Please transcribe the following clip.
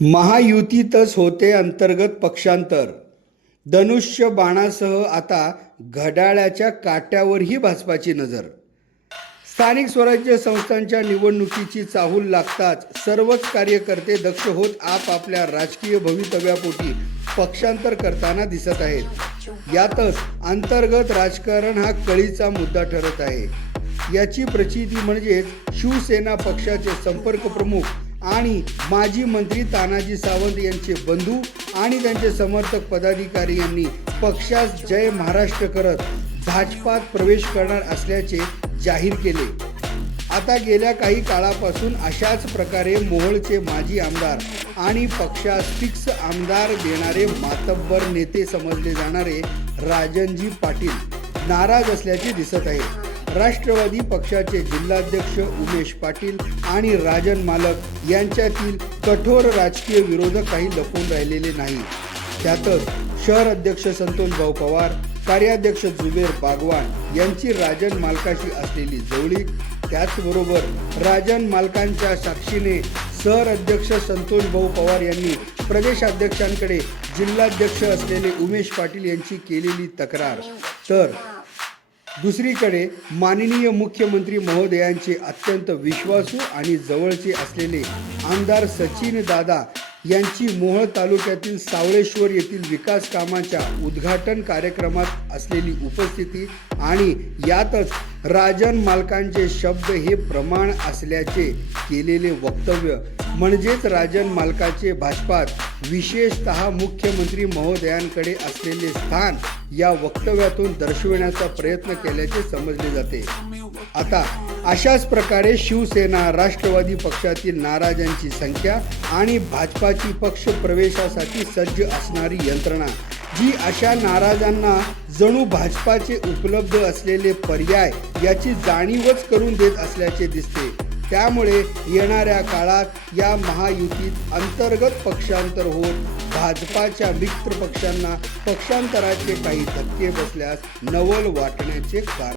महायुतीतच होते अंतर्गत पक्षांतर. धनुष्य बाणासह आता घड्याळाच्या काट्यावरही भाजपाची नजर. स्थानिक स्वराज्य संस्थांच्या निवडणुकीची चाहूल लागताच सर्वच कार्यकर्ते दक्ष होत आपापल्या राजकीय भवितव्यापोटी पक्षांतर करताना दिसत आहेत. यातच अंतर्गत राजकारण हा कळीचा मुद्दा ठरत आहे. याची प्रचिती म्हणजेच शिवसेना पक्षाचे संपर्क प्रमुख आणि माजी मंत्री तानाजी सावंत यांचे बंधू आणि त्यांचे समर्थक पदाधिकारी यांनी पक्षास जय महाराष्ट्र करत भाजपात प्रवेश करणार असल्याचे जाहीर केले. आता गेल्या काही काळापासून अशाच प्रकारे मोहोळचे माजी आमदार आणि पक्षास फिक्स आमदार देणारे मातब्बर नेते समजले जाणारे राजनजी पाटील नाराज असल्याचे दिसत आहे. राष्ट्रवादी पक्षाचे जिल्हाध्यक्ष उमेश पाटील आणि राजन मालक यांच्यातील कठोर राजकीय विरोधक काही लपून राहिलेले नाही. त्यातच शहर अध्यक्ष संतोषभाऊ पवार, कार्याध्यक्ष जुबेर बागवान यांची राजन मालकाशी असलेली जवळीक, त्याचबरोबर राजन मालकांच्या साक्षीने शहर अध्यक्ष संतोषभाऊ पवार यांनी प्रदेशाध्यक्षांकडे जिल्हाध्यक्ष असलेले उमेश पाटील यांची केलेली तक्रार, तर दुसरीकडे माननीय मुख्यमंत्री महोदयांचे अत्यंत विश्वासू आणि जवळचे असलेले आमदार सचिन दादा यांची मोहोळ तालुक्यातील सावळेश्वर येथील विकास कामाच्या उद्घाटन कार्यक्रमात असलेली उपस्थिती आणि यातच राजन मालकांचे शब्द हे प्रमाण असल्याचे केलेले वक्तव्य म्हणजेच राजन मालकाचे भाजपात विशेषतः मुख्यमंत्री महोदयांकडे असलेले स्थान या वक्तव्यातून दर्शविण्याचा प्रयत्न केल्याचे समजले जाते. आता अशाच प्रकारे शिवसेना राष्ट्रवादी पक्षातील नाराजांची संख्या आणि भाजपाची पक्ष प्रवेशासाठी सज्ज असणारी यंत्रणा जी अशा नाराजांना जणू भाजपाचे उपलब्ध असलेले पर्याय याची जाणीवच करून देत असल्याचे दिसते. त्यामुळे येणाऱ्या काळात या महायुतीत अंतर्गत पक्षांतर होत भाजपाच्या मित्र पक्षांना पक्षांतराचे काही धक्के बसल्यास नवल वाटण्याचे कारण